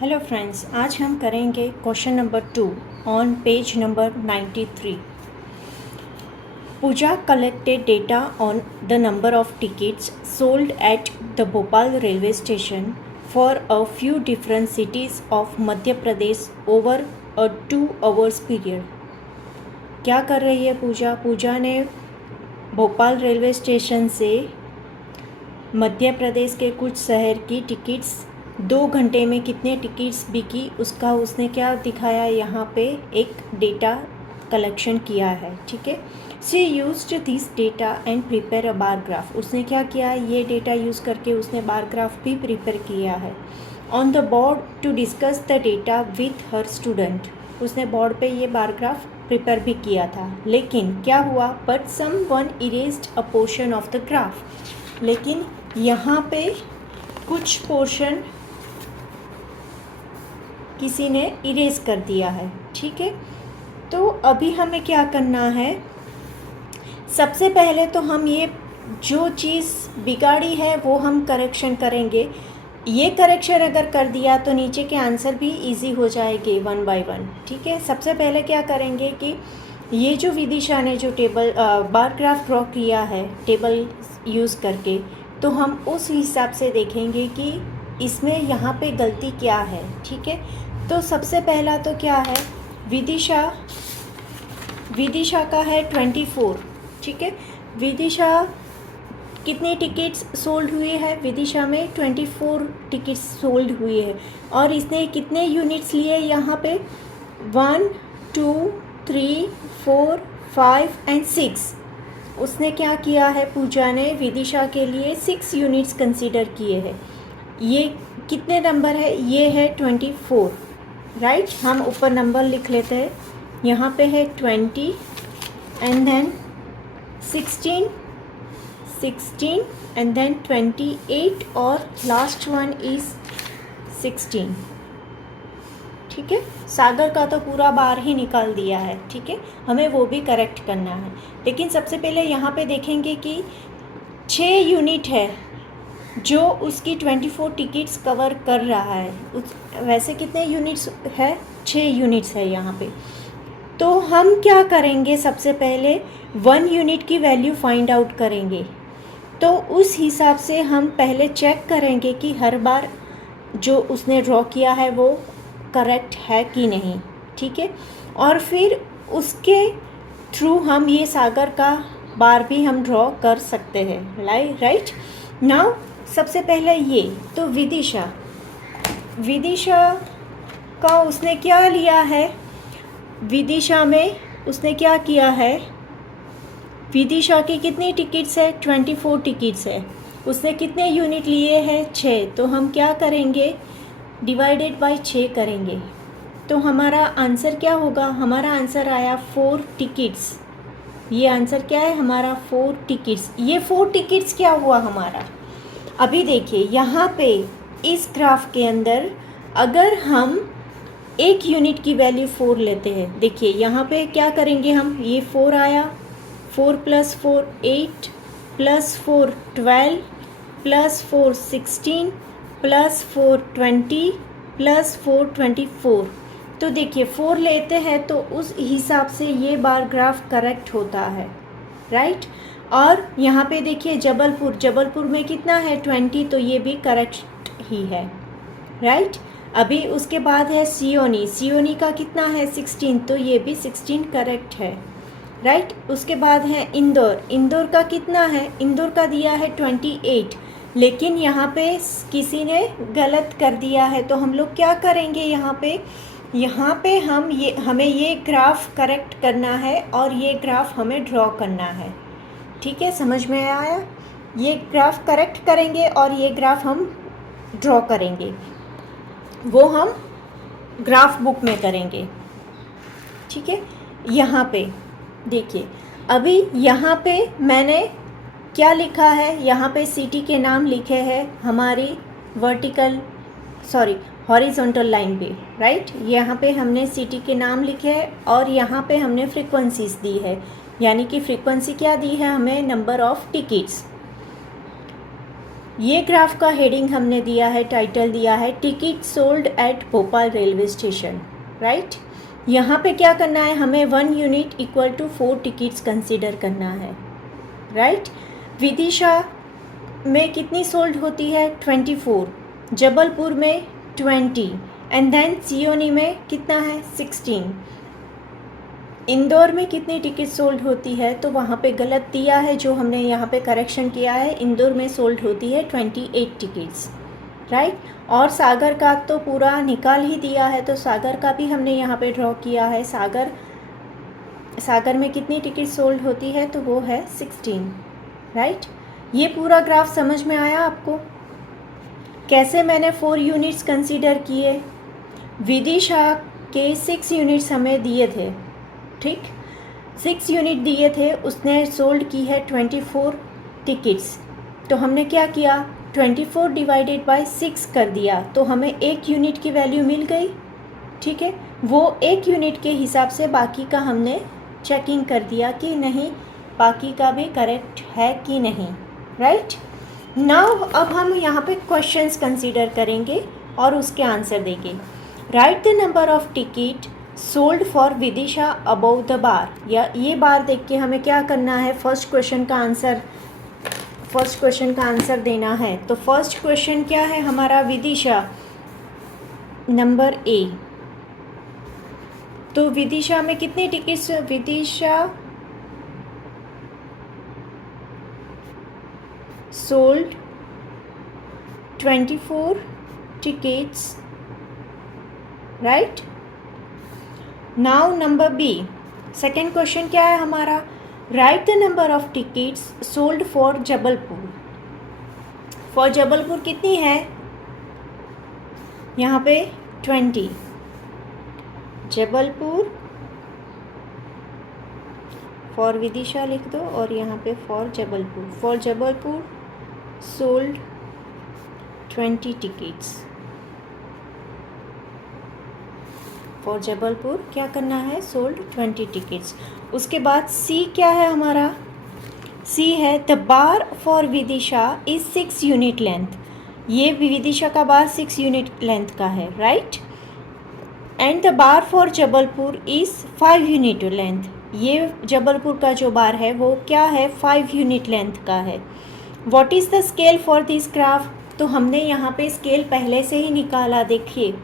Hello friends, आज हम करेंगे question number 2 on page number 93। Puja collected data on the number of tickets sold at the Bhopal railway station for a few different cities of Madhya Pradesh over a 2 hours period। क्या कर रही है पूजा? पूजा ने Bhopal railway station से मध्य प्रदेश के कुछ शहर की टिकट्स 2 घंटे में कितने टिकट्स बिकी उसका उसने क्या दिखाया, यहाँ पे एक डेटा कलेक्शन किया है। ठीक है, she used this data and prepare a bar graph. उसने क्या किया, ये डेटा यूज़ करके उसने बार ग्राफ भी प्रिपेयर किया है। On the board to discuss the data with her student. उसने बोर्ड पे ये बार ग्राफ प्रिपेयर भी किया था, लेकिन क्या हुआ, but someone erased a portion of the graph. लेकिन यहाँ पे कुछ पोर्शन किसी ने इरेज कर दिया है। ठीक है, तो अभी हमें क्या करना है, सबसे पहले तो हम ये जो चीज़ बिगाड़ी है वो हम करेक्शन करेंगे। ये करेक्शन अगर कर दिया तो नीचे के आंसर भी इजी हो जाएंगे 1 बाय 1। ठीक है, सबसे पहले क्या करेंगे कि ये जो विदिशा ने जो टेबल बार ग्राफ ड्रॉ किया है टेबल यूज़ करके, तो हम उस हिसाब से देखेंगे कि इसमें यहाँ पे गलती क्या है। ठीक है, तो सबसे पहला तो क्या है, विदिशा का है 24। ठीक है, विदिशा कितनी टिकट्स सोल्ड हुई है, विदिशा में 24 टिकट्स सोल्ड हुई है। और इसने कितने यूनिट्स लिए यहाँ पे, 1 2 3 4 5 एंड 6। उसने क्या किया है, पूजा ने विदिशा के लिए 6 यूनिट्स कंसीडर किए हैं। ये कितने नंबर है, ये है 24। राइट, हम ऊपर नंबर लिख लेते हैं। यहाँ पे है 20 एंड देन 16 एंड देन 28 और लास्ट वन इज़ 16। ठीक है, सागर का तो पूरा बार ही निकाल दिया है। ठीक है, हमें वो भी करेक्ट करना है। लेकिन सबसे पहले यहाँ पे देखेंगे कि 6 यूनिट है जो उसकी 24 टिकट्स कवर कर रहा है। वैसे कितने यूनिट्स है, 6 यूनिट्स है यहाँ पे। तो हम क्या करेंगे, सबसे पहले 1 यूनिट की वैल्यू फाइंड आउट करेंगे। तो उस हिसाब से हम पहले चेक करेंगे कि हर बार जो उसने ड्रॉ किया है वो करेक्ट है कि नहीं। ठीक है, और फिर उसके थ्रू हम ये सागर का बार भी हम ड्रॉ कर सकते हैं। राइट नाउ, सबसे पहले ये तो विदिशा का उसने क्या लिया है, विदिशा में उसने क्या किया है, विदिशा की कितनी टिकट्स है, 24 टिकट्स है। उसने कितने यूनिट लिए हैं, 6। तो हम क्या करेंगे, डिवाइडेड बाय 6 करेंगे। तो हमारा आंसर क्या होगा, हमारा आंसर आया 4 टिकट्स। ये आंसर क्या है हमारा, 4 टिकट्स। ये 4 टिकट्स क्या हुआ हमारा, अभी देखिए यहाँ पे इस ग्राफ के अंदर अगर हम 1 यूनिट की वैल्यू 4 लेते हैं, देखिए यहाँ पे क्या करेंगे हम, ये 4 आया, 4 + 4 8 + 4 12 + 4 16 + 4 20 + 4 24। तो देखिए 4 लेते हैं तो उस हिसाब से ये बार ग्राफ करेक्ट होता है। राइट, और यहाँ पे देखिए जबलपुर में कितना है, 20, तो ये भी करेक्ट ही है। राइट, अभी उसके बाद है सियोनी का कितना है, 16, तो ये भी 16 करेक्ट है। राइट, उसके बाद है इंदौर का कितना है, इंदौर का दिया है 28, लेकिन यहाँ पे किसी ने गलत कर दिया है। तो हम लोग क्या करेंगे, यहाँ पे हमें ये ग्राफ करेक्ट करना है और ये ग्राफ हमें ड्रॉ करना है। ठीक है, समझ में आया, ये ग्राफ करेक्ट करेंगे और ये ग्राफ हम ड्रॉ करेंगे, वो हम ग्राफ बुक में करेंगे। ठीक है, यहाँ पे देखिए, अभी यहाँ पे मैंने क्या लिखा है, यहाँ पे सिटी के नाम लिखे हैं हमारी हॉरिजॉन्टल लाइन पे। राइट, यहाँ पे हमने सिटी के नाम लिखे हैं और यहाँ पे हमने फ्रीक्वेंसीज दी है, यानी कि फ्रीक्वेंसी क्या दी है हमें, नंबर ऑफ टिकट्स। ये ग्राफ का हेडिंग हमने दिया है, टाइटल दिया है ticket sold at Bhopal railway station, right. यहाँ पे क्या करना है, हमें 1 unit equal to 4 tickets consider करना है, राइट। विदिशा में कितनी सोल्ड होती है, 24, जबलपुर में 20, एंड देन सियोनी में कितना है, 16। इंदौर में कितनी टिकट सोल्ड होती है, तो वहाँ पे गलत दिया है, जो हमने यहाँ पे करेक्शन किया है, इंदौर में सोल्ड होती है 28 टिकट्स, राइट। और सागर का तो पूरा निकाल ही दिया है, तो सागर का भी हमने यहाँ पे ड्रॉ किया है। सागर में कितनी टिकट सोल्ड होती है, तो वो है 16, राइट। ये पूरा ग्राफ समझ में आया आपको, कैसे मैंने 4 यूनिट्स कंसीडर किए। विदिशा के 6 यूनिट्स हमें दिए थे, ठीक, 6 यूनिट दिए थे, उसने सोल्ड की है 24 टिकट्स। तो हमने क्या किया, 24 डिवाइडेड बाय 6 कर दिया, तो हमें 1 यूनिट की वैल्यू मिल गई, ठीक है। वो 1 यूनिट के हिसाब से बाकी का हमने चेकिंग कर दिया कि नहीं, बाकी का भी करेक्ट है कि नहीं, राइट। नाउ अब हम यहाँ पे क्वेश्चंस कंसीडर करेंगे और उसके आंसर देंगे। Right the number of ticket sold for Vidisha above the bar, या ये बार देख के हमें क्या करना है, फर्स्ट क्वेश्चन का आंसर देना है। तो फर्स्ट क्वेश्चन क्या है हमारा, विदिशा नंबर ए। तो विदिशा में कितने tickets, Vidisha sold 24 tickets, right. Now number B, second question क्या है हमारा, right the number of tickets sold for Jabalpur. For Jabalpur कितनी है, यहाँ पे 20, जबलपुर, फॉर विदिशा लिख दो और यहाँ पे for Jabalpur sold 20 tickets. For Jabalpur क्या करना है, सोल्ड 20 टिकट्स। उसके बाद सी क्या है हमारा, सी है the bar for Vidisha is 6 unit length. ये विदिशा का बार 6 यूनिट लेंथ का है, right. And the bar for Jabalpur is 5 unit length. ये जबलपुर का जो बार है वो क्या है, 5 यूनिट लेंथ का है। What is the scale for this graph, तो हमने यहाँ पे स्केल पहले से ही निकाला, देखिए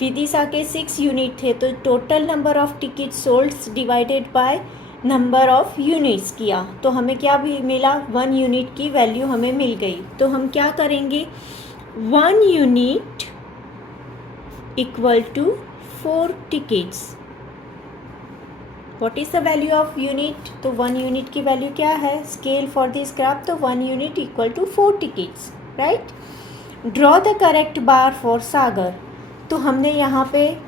विदिशा के 6 यूनिट थे, तो total number of ticket sold divided by number of units किया, तो हमें क्या भी मिला, 1 यूनिट की वैल्यू हमें मिल गई। तो हम क्या करेंगे, 1 unit equal to 4 tickets. What is the value of unit, तो 1 यूनिट की वैल्यू क्या है, स्केल फॉर दिस ग्राफ, तो 1 unit equal to 4 tickets, right. Draw the correct bar for Sagar, तो हमने यहाँ पे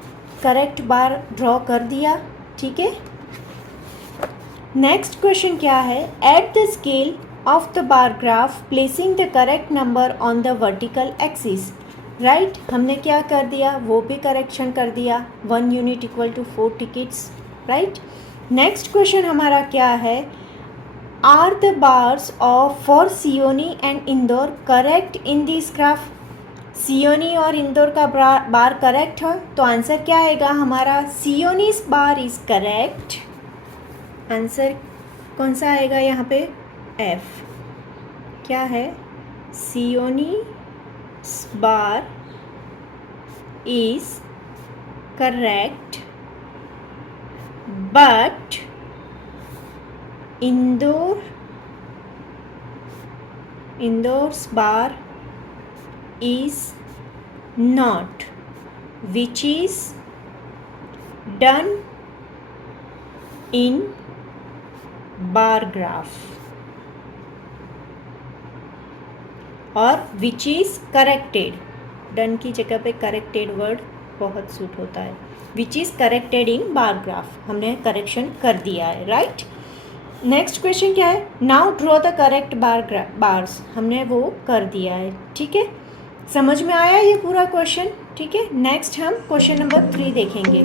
करेक्ट बार ड्रॉ कर दिया, ठीक है। नेक्स्ट क्वेश्चन क्या है, at the scale of the bar graph placing the correct number on the vertical axis, right. हमने क्या कर दिया, वो भी करेक्शन कर दिया, 1 unit equal to 4 tickets, right. Next question हमारा क्या है, are the bars of for Seoni and Indore correct in this graph. Seoni और इंदौर का बार करेक्ट है, तो आंसर क्या आएगा हमारा, Seoni's bar is correct. Answer कौन सा आएगा यहाँ पे, एफ। क्या है, Seoni bar is correct but Indore's bar is not, which is done in bar graph, और which is corrected, done की जगह पे corrected वर्ड बहुत सूट होता है, which is corrected in bar graph, हमने करेक्शन कर दिया है, राइट। नेक्स्ट क्वेश्चन क्या है, now draw the correct bars, हमने वो कर दिया है, ठीक है। समझ में आया ये पूरा क्वेश्चन, ठीक है। नेक्स्ट हम क्वेश्चन नंबर 3 देखेंगे।